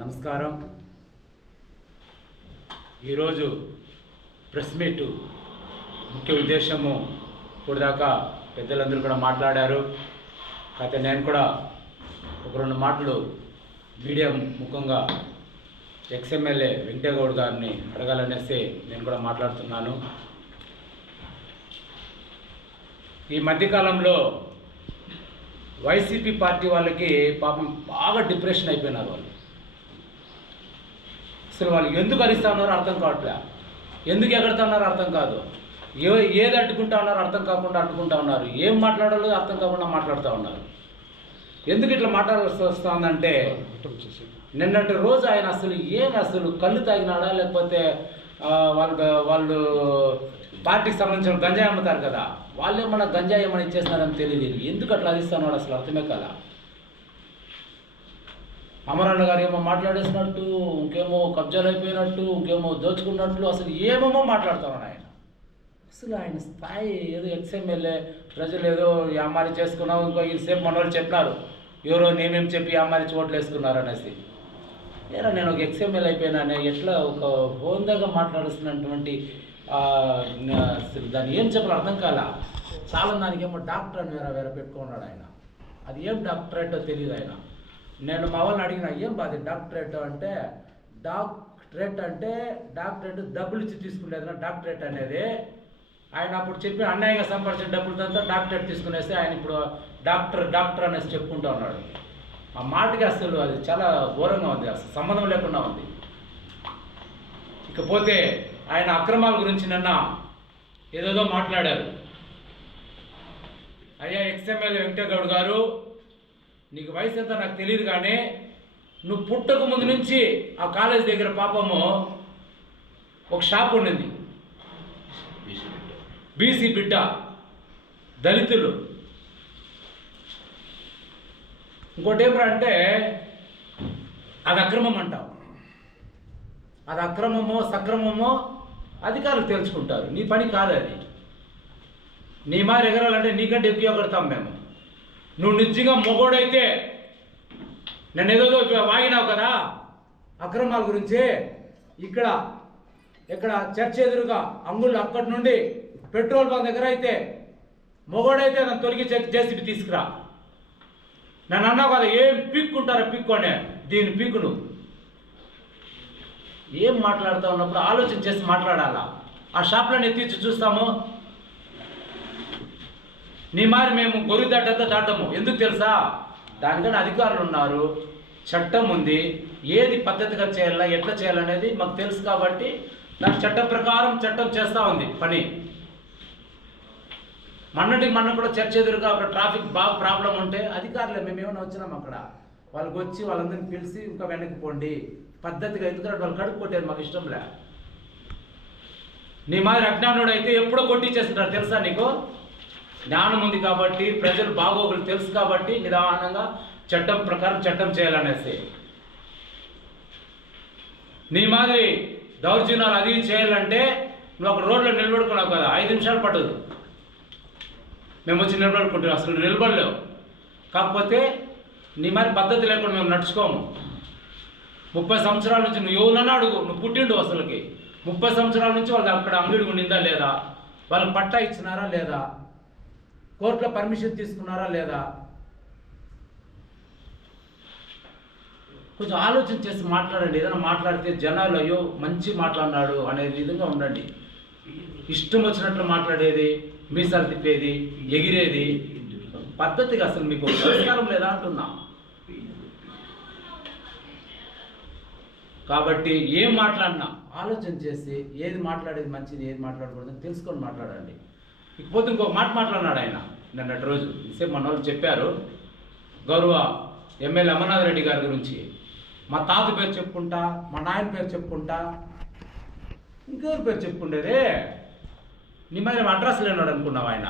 నమస్కారం. ఈరోజు press meet ముఖ్య ఉద్దేశము ఇప్పుడు దాకా పెద్దలందరూ కూడా మాట్లాడారు. అయితే నేను కూడా ఒక రెండు మాటలు మీడియా ముఖంగా ఎక్స్ఎమ్మెల్యే వెంకటేగౌడ్ గారిని అడగాలనేసి నేను కూడా మాట్లాడుతున్నాను. ఈ మధ్యకాలంలో వైసీపీ పార్టీ వాళ్ళకి పాపం బాగా డిప్రెషన్ అయిపోయినారు వాళ్ళు. అసలు వాళ్ళు ఎందుకు అరిస్తా ఉన్నారో అర్థం కావట్లే. ఎందుకు ఎగడతా ఉన్నారో అర్థం కాదు. ఏ ఏది అడ్డుకుంటా ఉన్నారో అర్థం కాకుండా అడ్డుకుంటా ఉన్నారు. ఏం మాట్లాడాలో అర్థం కాకుండా మాట్లాడుతూ ఉన్నారు. ఎందుకు ఇట్లా మాట్లాడాల్సి వస్తుందంటే నిన్నటి రోజు ఆయన అసలు ఏమి అసలు కళ్ళు తాగినాడా? లేకపోతే వాళ్ళ వాళ్ళు వాళ్ళు పార్టీకి సంబంధించిన గంజాయి అమ్ముతారు కదా. వాళ్ళు ఏమన్నా గంజాయి ఏమైనా ఇచ్చేస్తున్నారని తెలియదు ఎందుకు అట్లా అదిస్తున్నాడు అసలు అర్థమే కదా అమరన్న గారు ఏమో మాట్లాడేసినట్టు ఇంకేమో కబ్జాలు అయిపోయినట్టు ఇంకేమో దోచుకున్నట్లు అసలు ఏమేమో మాట్లాడుతున్నాడు ఆయన. అసలు ఆయన స్థాయి ఏదో ఎక్స్ఎమ్మెల్యే ప్రజలు ఏదో అమ్మాయి చేసుకున్నాం ఇంకో ఇంతసేపు మన వాళ్ళు చెప్పినారు. ఎవరో నేమేం చెప్పి అమ్మాయి చోట్లు వేసుకున్నారు అనేసి. ఏరా నేను ఒక ఎక్స్ఎమ్మెల్ అయిపోయినా ఎట్లా ఒక హోందాగా మాట్లాడుతున్నటువంటి అసలు దాన్ని ఏం చెప్పాలి అర్థం కాల. చాలా దానికి ఏమో డాక్టర్ అని వేరే వేరే పెట్టుకున్నాడు ఆయన. అది ఏం డాక్టరేటో తెలియదు ఆయన. నేను మా వాళ్ళని అడిగిన ఏం బాధ? డాక్టరేట్ అంటే డాక్టరేట్ అంటే డాక్టరేట్ డబ్బులు ఇచ్చి తీసుకునేది డాక్టరేట్ అనేది. ఆయన అప్పుడు చెప్పి అన్యాయంగా సంపాదించిన డబ్బులతో డాక్టరేట్ తీసుకునేసి ఆయన ఇప్పుడు డాక్టర్ డాక్టర్ అనేసి చెప్పుకుంటూ ఉన్నాడు. ఆ మాటకి అసలు అది చాలా ఘోరంగా ఉంది అసలు సంబంధం లేకుండా ఉంది. ఇకపోతే ఆయన అక్రమాల గురించి నిన్న ఏదేదో మాట్లాడారు. అయ్యా ఎక్స్ఎంఎల్ వెంకటగౌడ్ గారు నీకు వయసు ఎంత నాకు తెలియదు కానీ నువ్వు పుట్టక ముందు నుంచి ఆ కాలేజ్ దగ్గర పాపము ఒక షాప్ ఉండింది. బీసీ బిడ్డ. దళితులు. ఇంకోటి ఏమరా అంటే అది అక్రమం అంటావు. అది అక్రమమో సక్రమమో అధికారులు తెలుసుకుంటారు. నీ పని కాదు అది. నీ మారి ఎగరాలంటే నీకంటే ఎక్కువ ఎగడతాం మేము. నువ్వు నిజంగా మొగోడైతే నన్ను ఏదో వాగినావు కదా? అక్రమాల గురించి ఇక్కడ ఇక్కడ చర్చ ఎదురుగా అంగుళ్ళు అక్కడి నుండి పెట్రోల్ బంక్ దగ్గర అయితే మొగోడైతే నన్ను తొలగి జేసీబీ తీసుకురా. నన్ను అన్నావు కదా ఏం పిక్కుంటారా పిక్కునే దీని పిక్కును ఏం మాట్లాడుతూ ఉన్నప్పుడు ఆలోచన చేసి మాట్లాడాలా? ఆ షాప్లో ఎత్తిచ్చి చూస్తాము. నీ మారి మేము గొర్రె దాటంతా దాటము? ఎందుకు తెలుసా? దానికన్నా అధికారులు ఉన్నారు. చట్టం ఉంది. ఏది పద్ధతిగా చేయాలా ఎట్లా చేయాలనేది మాకు తెలుసు కాబట్టి నాకు చట్టం ప్రకారం చట్టం చేస్తూ ఉంది పని. మొన్నటికి మొన్న కూడా చర్చ ఎదురుగా అక్కడ ట్రాఫిక్ బాగా ప్రాబ్లం ఉంటే అధికారులే మేము ఏమైనా వచ్చినాం అక్కడ? వాళ్ళకి వచ్చి వాళ్ళందరిని పిలిచి ఇంకా వెనక్కి పోండి. పద్ధతిగా ఎందుకంటే వాళ్ళు కడుపు కొట్టారు మాకు ఇష్టంలే నీ మాదిరి అజ్ఞానుడు అయితే ఎప్పుడో కొట్టించేస్తున్నారు తెలుసా నీకు? జ్ఞానం ఉంది కాబట్టి ప్రజలు బాగోగులు తెలుసు కాబట్టి నిదానంగా చట్టం ప్రకారం చట్టం చేయాలనేసి. నీ మాదిరి దౌర్జన్యాలు అది చేయాలంటే నువ్వు ఒక రోడ్లో నిలబడుకున్నావు కదా ఐదు నిమిషాలు పట్టదు. మేము వచ్చి నిలబడుకుంటున్నాం అసలు నిలబడలేవు. కాకపోతే నీ మరి పద్ధతి లేకుండా మేము నడుచుకోము. ముప్పై సంవత్సరాల నుంచి నువ్వు ఎవరన్నా అడుగు నువ్వు పుట్టిండు అసలుకి. ముప్పై సంవత్సరాల నుంచి వాళ్ళు అక్కడ అంగడి ఉండిందా లేదా? వాళ్ళకి పట్టా ఇచ్చినారా లేదా? కోర్టులో పర్మిషన్ తీసుకున్నారా లేదా? కొంచెం ఆలోచన చేసి మాట్లాడండి. ఏదైనా మాట్లాడితే జనాలు అయ్యో మంచి మాట్లాడినాడు అనే విధంగా ఉండండి. ఇష్టం వచ్చినట్లు మాట్లాడేది మీసాలు తిప్పేది ఎగిరేది. పద్ధతిగా అసలు మీకు సంస్కారం లేదా అంటున్నా? కాబట్టి ఏం మాట్లాడినా ఆలోచన చేసి ఏది మాట్లాడేది మంచిది ఏది మాట్లాడకూడదు తెలుసుకొని మాట్లాడండి. ఇకపోతే ఇంకో మాట మాట్లాడినాడు ఆయన నిన్నటి రోజు. సేపు మన వాళ్ళు చెప్పారు గౌరవ ఎమ్మెల్యే అమర్నాథ్ రెడ్డి గారి గురించి. మా తాత పేరు చెప్పుకుంటా మా నాయన పేరు చెప్పుకుంటా ఇంకెవరి పేరు చెప్పుకుండేదే? నీ మీద అడ్రస్ లేనాడు అనుకున్నావు ఆయన?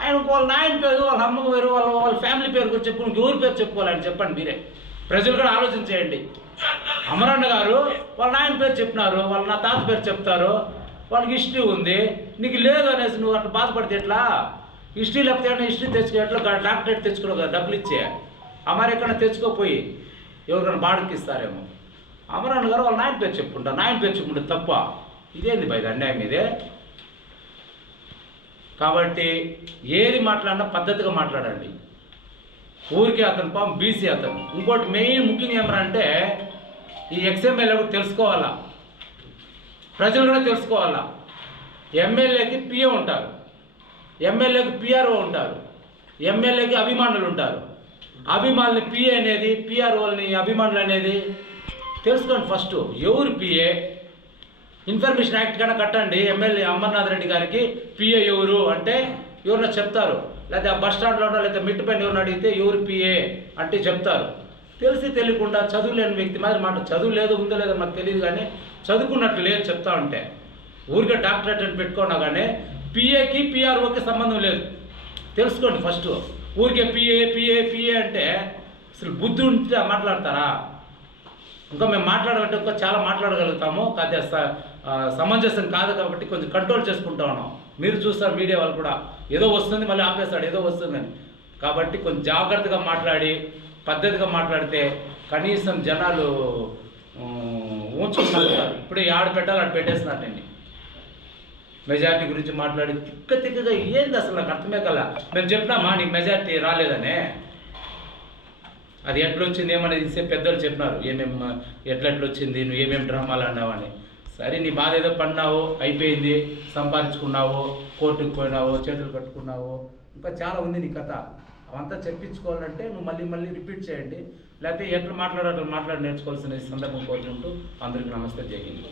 ఆయన వాళ్ళ నాయన పేరు వాళ్ళ అమ్మ పేరు వాళ్ళ వాళ్ళ ఫ్యామిలీ పేరు కూడా చెప్పుకుని ఎవరి పేరు చెప్పుకోవాలని చెప్పండి మీరే. ప్రజలు కూడా ఆలోచన చేయండి అమరన్న గారు వాళ్ళ నాయన పేరు చెప్పినారు వాళ్ళ నా తాత పేరు చెప్తారు. వాళ్ళకి హిస్టరీ ఉంది. నీకు లేదు అనేసి నువ్వు అట్లా బాధపడితే ఎట్లా? హిస్టరీ లేకపోతే ఏమైనా హిస్టరీ తెచ్చుకో ఎట్లా డాక్టరేట్ తెచ్చుకున్నావు కదా డబ్బులు ఇచ్చే. అమరెక్కడ తెచ్చుకోపోయి ఎవరికైనా బాడకి ఇస్తారేమో. అమరన్న గారు వాళ్ళ నాయన పేరు చెప్పుకుంటా. నాయన పేరు చెప్పుకుంటే తప్ప. ఇదేంది భయ అన్యాయం ఇదే? కాబట్టి ఏది మాట్లాడినా పద్ధతిగా మాట్లాడండి. ఊరికే అతను పాపం బీసీ అతను. ఇంకోటి మెయిన్ ముఖ్యంగా ఏమరంటే ఈ ఎక్స్ఎంఎల్ కూడా తెలుసుకోవాలా? ప్రజలు కూడా తెలుసుకోవాలా? ఎమ్మెల్యేకి పిఏ ఉంటారు. ఎమ్మెల్యేకి పిఆర్ఓ ఉంటారు. ఎమ్మెల్యేకి అభిమానులు ఉంటారు. అభిమానులు పిఏ అనేది పిఆర్ఓని అభిమానులు అనేది తెలుసుకోండి ఫస్ట్ ఎవరు పిఏ ఇన్ఫర్మేషన్ యాక్ట్ కన్నా కట్టండి. ఎమ్మెల్యే అమర్నాథ్ రెడ్డి గారికి పిఏ ఎవరు? అంటే ఎవరినో చెప్తారు. లేదా బస్ స్టాండ్లో లేకపోతే మిట్టు పైన ఎవరిని అడిగితే ఎవరు పిఏ అంటే చెప్తారు. తెలిసి తెలియకుండా చదువు లేని వ్యక్తి మాదిరి మాట చదువు లేదు ఉందో లేదో మాకు తెలియదు కానీ చదువుకున్నట్లు లేదు చెప్తా ఉంటే. ఊరికే డాక్టరేట్ అని పెట్టుకున్నా కానీ పిఏకి పిఆర్ఓకి సంబంధం లేదు. తెలుసుకోండి ఫస్ట్. ఊరికే పిఏ పిఏ పిఏ అంటే అసలు బుద్ధి ఉంటే మాట్లాడతారా? ఇంకా మేము మాట్లాడాలంటే ఇంకా చాలా మాట్లాడగలుగుతాము. కాదే సమంజసం కాదు కాబట్టి కొంచెం కంట్రోల్ చేసుకుంటా ఉన్నాం. మీరు చూస్తారు మీడియా వాళ్ళు కూడా. ఏదో వస్తుంది మళ్ళీ ఆపేస్తాడు ఏదో వస్తుందని. కాబట్టి కొంచెం జాగ్రత్తగా మాట్లాడి పద్ధతిగా మాట్లాడితే కనీసం జనాలు ఊంచుకుంటారు ఇప్పుడే ఆడ పెట్టాలి ఆడ పెట్టేసినట్టండి మెజార్టీ గురించి మాట్లాడి తిక్క తిక్కగా ఏంది అసలు నాకు అర్థమే కల? మేము చెప్పినామా నీకు మెజార్టీ రాలేదనే. అది ఎట్లొచ్చింది ఏమనేది ఇంతసేపు పెద్దలు చెప్పినారు. ఏమేం ఎట్లెట్లొచ్చింది నువ్వు ఏమేం డ్రామాలు అన్నావని సరే నీ బాధ ఏదో పడినావు అయిపోయింది సంపాదించుకున్నావు కోర్టుకు పోయినావు చేతులు కట్టుకున్నావు ఇంకా చాలా ఉంది నీ కథ. అవంతా చెప్పించుకోవాలంటే నువ్వు మళ్ళీ మళ్ళీ రిపీట్ చేయండి. లేకపోతే ఎట్లా మాట్లాడాలో మాట్లాడి నేర్చుకోవాల్సిన సందర్భం కోరుకుంటూ అందరికీ నమస్తే జై హింద్.